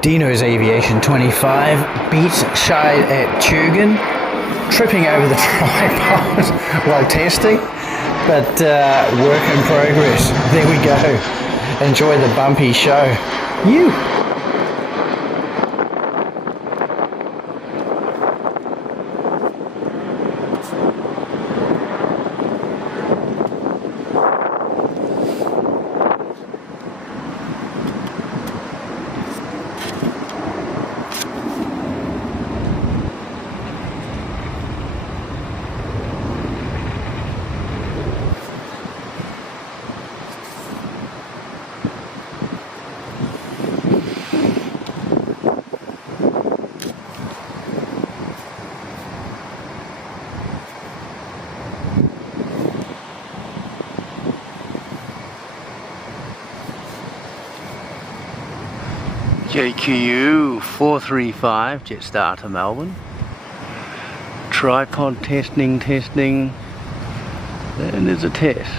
Dino's Aviation 25, Beachside at Tugan, tripping over the tripod while testing, but work in progress. There we go. Enjoy the bumpy show. You. JQ435 Jetstar to Melbourne. Tripod testing, and there's a test.